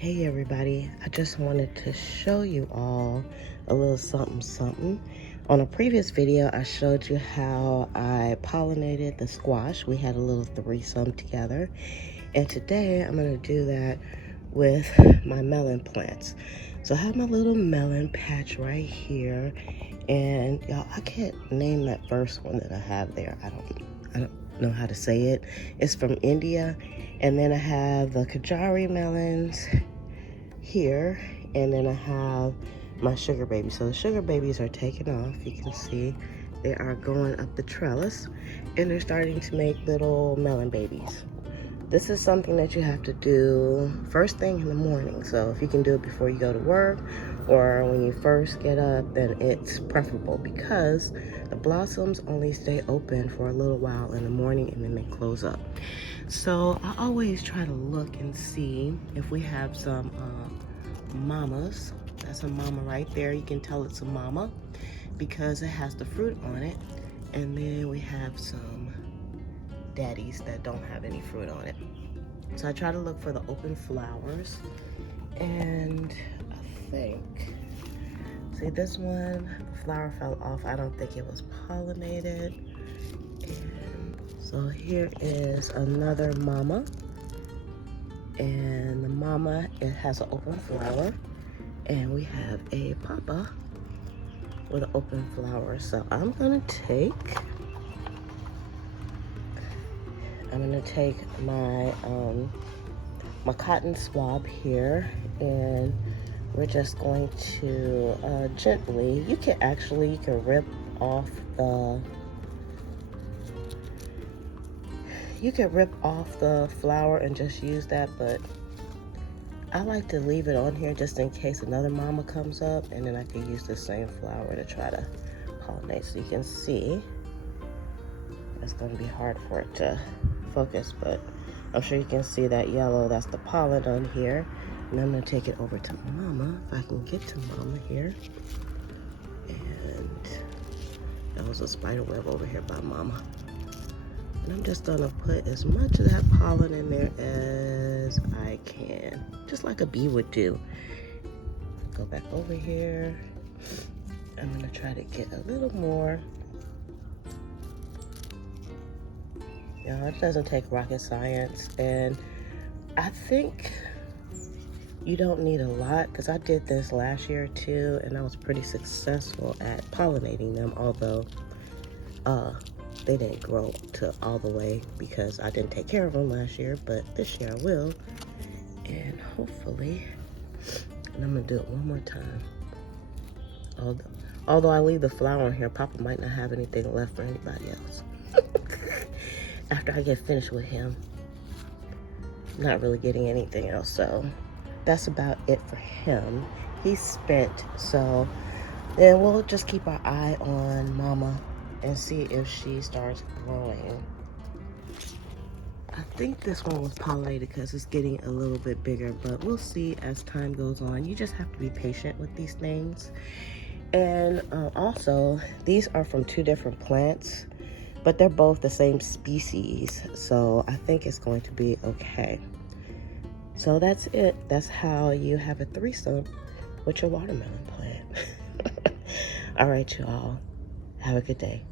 Hey everybody, I just wanted to show you all a little something. On a previous video, I showed you how I pollinated the squash. We had a little threesome together. And today I'm gonna do that with my melon plants. So I have my little melon patch right here. And y'all, I can't name that first one that I have there. I don't know how to say it. It's from India. And then I have the Kajari melons here, and then I have my sugar babies. So the sugar babies are taking off. You can see they are going up the trellis, and they're starting to make little melon babies. This is something that you have to do first thing in the morning. So if you can do it before you go to work or when you first get up, then it's preferable, because the blossoms only stay open for a little while in the morning and then they close up. So I always try to look and see if we have some mamas. That's a mama right there. You can tell it's a mama because it has the fruit on it. And then we have some daddies that don't have any fruit on it. So I try to look for the open flowers. And I think, see this one, the flower fell off. I don't think it was pollinated. And so here is another mama. And the mama, it has an open flower. And we have a papa with an open flower. So I'm gonna take my my cotton swab here, and we're just going to gently, you can rip off the flower and just use that, but I like to leave it on here just in case another mama comes up, and then I can use the same flower to try to pollinate. So you can see it's going to be hard for it to focus, but I'm sure you can see that yellow. That's the pollen on here. And I'm going to take it over to mama, if I can get to mama here. And that was a spider web over here by mama. And I'm just gonna put as much of that pollen in there as I can, just like a bee would do. Go back over here. I'm gonna try to get a little more. You know, it doesn't take rocket science, and I think you don't need a lot, because I did this last year too, and I was pretty successful at pollinating them, although they didn't grow to all the way because I didn't take care of them last year, but this year I will. And hopefully, and I'm gonna do it one more time. Although I leave the flower in here, Papa might not have anything left for anybody else. After I get finished with him, not really getting anything else. So that's about it for him. He's spent, so then we'll just keep our eye on mama and see if she starts growing. I think this one was pollinated because it's getting a little bit bigger, but we'll see as time goes on. You just have to be patient with these things. And also, these are from two different plants, but they're both the same species, so I think it's going to be okay. So that's it. That's how you have a threesome with your watermelon plant. All right, you all. Have a good day.